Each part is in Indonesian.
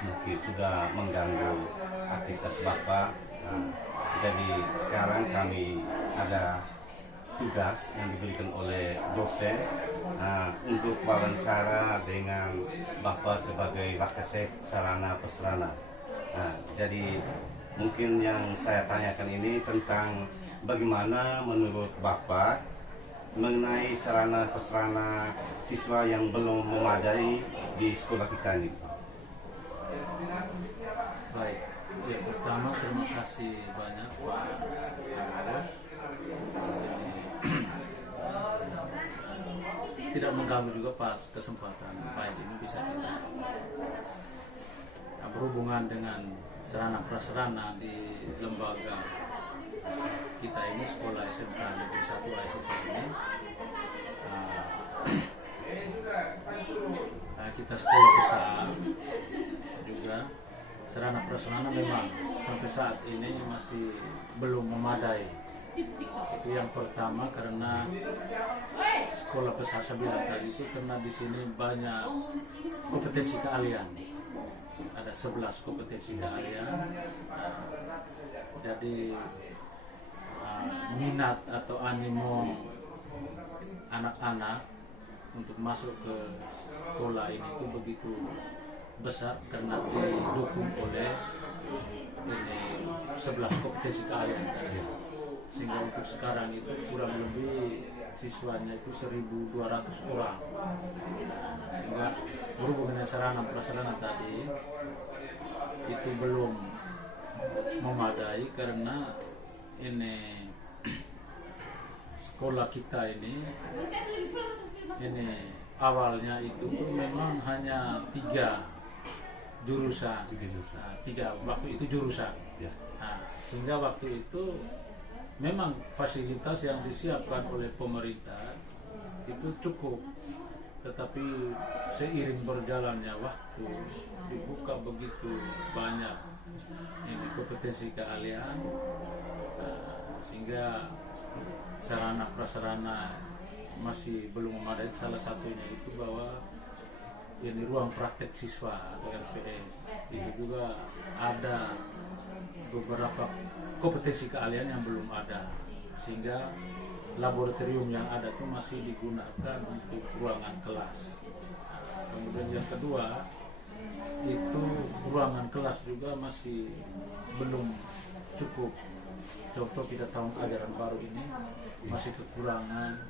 mungkin sudah mengganggu aktivitas Bapak. Nah, jadi sekarang kami ada tugas yang diberikan oleh dosen untuk wawancara dengan Bapak sebagai Wakasek Sarana Prasarana. Nah, jadi mungkin yang saya tanyakan ini tentang bagaimana menurut Bapak mengenai sarana prasarana siswa yang belum memadai di sekolah kita ini. Baik, yang pertama terima kasih banyak Pak Bos. Tidak mengganggu juga pas kesempatan baik ini bisa kita berhubungan dengan sarana prasarana di lembaga kita ini, sekolah SMK Negeri 1 ASS ini. Kita sekolah besar juga, sarana prasarana memang sampai saat ini masih belum memadai. Itu yang pertama, karena sekolah besar saya bilang tadi itu karena di sini banyak kompetensi keahlian. Ada 11 kompetensi keahlian. Jadi minat atau animo anak-anak untuk masuk ke sekolah ini itu begitu besar karena didukung oleh 11 kompetensi keahlian. Sehingga untuk sekarang itu kurang lebih siswanya itu 1.200 orang. Sehingga berhubungan dengan sarana prasarana tadi itu belum memadai karena ini sekolah kita ini awalnya itu pun memang hanya 3 jurusan. Tiga waktu itu jurusan. Sehingga waktu itu memang fasilitas yang disiapkan oleh pemerintah itu cukup, tetapi seiring berjalannya waktu dibuka begitu banyak kompetensi keahlian, sehingga sarana prasarana masih belum memadai. Salah satunya itu bahwa ini ruang praktek siswa atau RPS itu juga ada beberapa kompetensi keahlian yang belum ada, sehingga laboratorium yang ada itu masih digunakan untuk ruangan kelas. Kemudian yang kedua itu ruangan kelas juga masih belum cukup. Contoh kita tahun ajaran baru ini masih kekurangan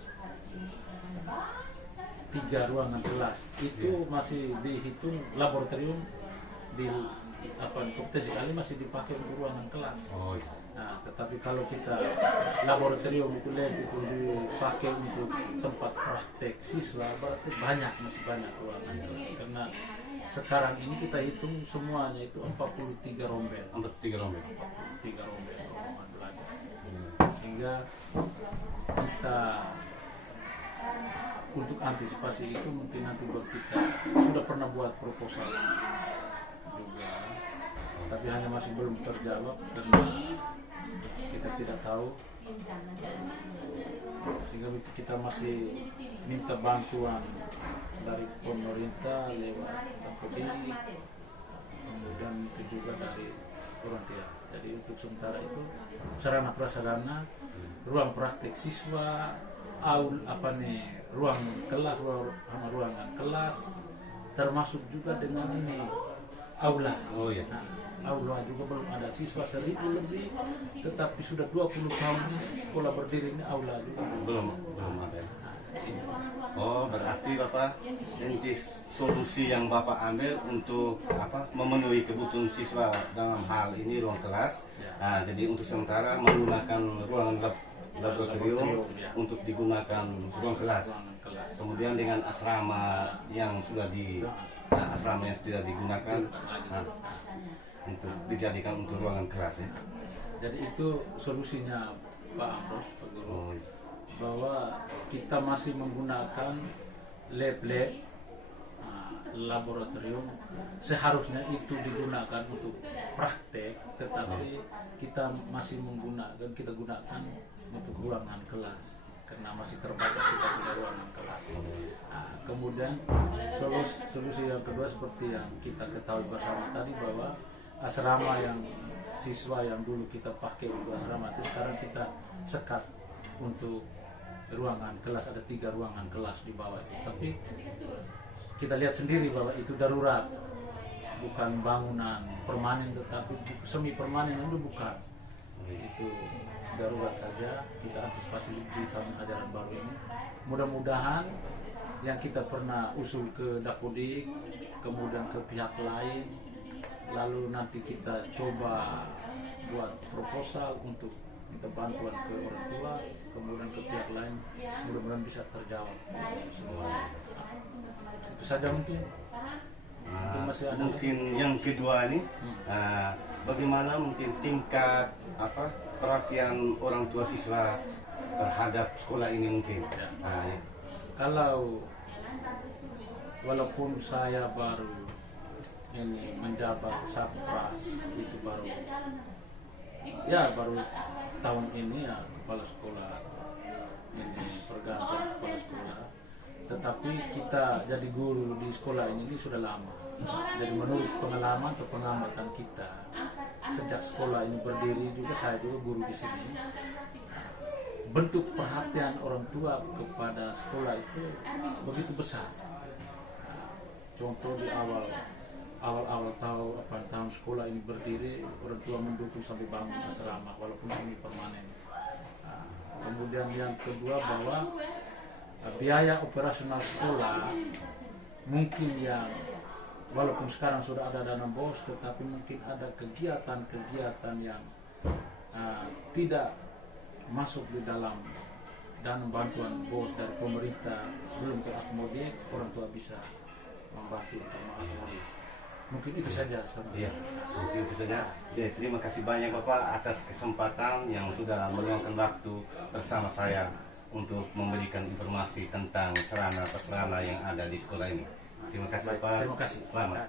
3 ruangan kelas. Itu masih dihitung laboratorium di kompetensi kali masih dipakai untuk ruangan kelas. Nah, tetapi kalau kita laboratorium itu dipakai untuk tempat praktek siswa, berarti masih banyak ruangan kelas. Karena sekarang ini kita hitung semuanya itu 43 rombel. 43 rombel ruangan belajar. Sehingga kita untuk antisipasi itu mungkin nanti kita sudah pernah buat proposal juga, tapi hanya masih belum terjawab karena kita tidak tahu, sehingga kita masih minta bantuan dari pemerintah lewat Kodim, kemudian juga dari orang tua. Jadi untuk sementara itu sarana prasarana, ruang praktek siswa, ruang kelas, ruangan kelas, termasuk juga dengan ini aula. Nah, aula juga belum ada. Siswa 1.000 lebih, tetapi sudah 20 tahun sekolah berdiri ini aula juga belum ada. Berarti Bapak, nanti solusi yang Bapak ambil untuk memenuhi kebutuhan siswa dalam hal ini ruang kelas. Nah, jadi untuk sementara menggunakan ruangan laboratorium untuk digunakan ruang kelas. Kemudian dengan asrama yang sudah digunakan untuk dijadikan untuk ruangan kelas ya. Jadi itu solusinya Pak Ambros, Pak Guru, bahwa kita masih menggunakan lab-lab laboratorium. Seharusnya itu digunakan untuk praktek, tetapi kita masih gunakan untuk ruangan kelas. karena masih terbatas kita punya ruangan kelas. Nah, kemudian solusi yang kedua seperti yang kita ketahui bersama tadi, bahwa asrama yang siswa yang dulu kita pakai untuk asrama itu sekarang kita sekat untuk ruangan kelas, ada 3 ruangan kelas di bawah itu. Tapi kita lihat sendiri bahwa itu darurat, bukan bangunan permanen, tetapi semi permanen itu bukan. Itu darurat saja, kita antisipasi di tahun ajaran baru ini. Mudah-mudahan yang kita pernah usul ke Dapodik, kemudian ke pihak lain, lalu nanti kita coba buat proposal untuk minta bantuan ke orang tua, kemudian ke pihak lain, mudah-mudahan bisa terjawab semua. Itu saja mungkin. Masih ada Mungkin yang kedua ini, bagaimana mungkin tingkat perhatian orang tua siswa terhadap sekolah ini mungkin? Ya. Kalau walaupun saya baru ini menjabat Sapras, itu baru tahun ini ya kepala sekolah ini, pergantian kepala sekolah, tetapi kita jadi guru di sekolah ini sudah lama. Jadi menurut pengalaman atau pengamatan kita, sejak sekolah ini berdiri juga, saya juga guru di sini, bentuk perhatian orang tua kepada sekolah itu begitu besar. Contoh di awal tahun sekolah ini berdiri, orang tua mendukung sampai bangun asrama walaupun semi permanen. Kemudian yang kedua, bahwa biaya operasional sekolah mungkin yang walaupun sekarang sudah ada dana BOS, tetapi mungkin ada kegiatan-kegiatan yang tidak masuk di dalam dana bantuan BOS dari pemerintah, belum terakomodir, orang tua bisa membantu untuk mengakomodir. Mungkin itu saja. Iya, mungkin itu saja. Jadi terima kasih banyak Bapak atas kesempatan yang sudah meluangkan waktu bersama saya untuk memberikan informasi tentang sarana-prasarana yang ada di sekolah ini. Terima kasih Bapak. Terima kasih. Selamat.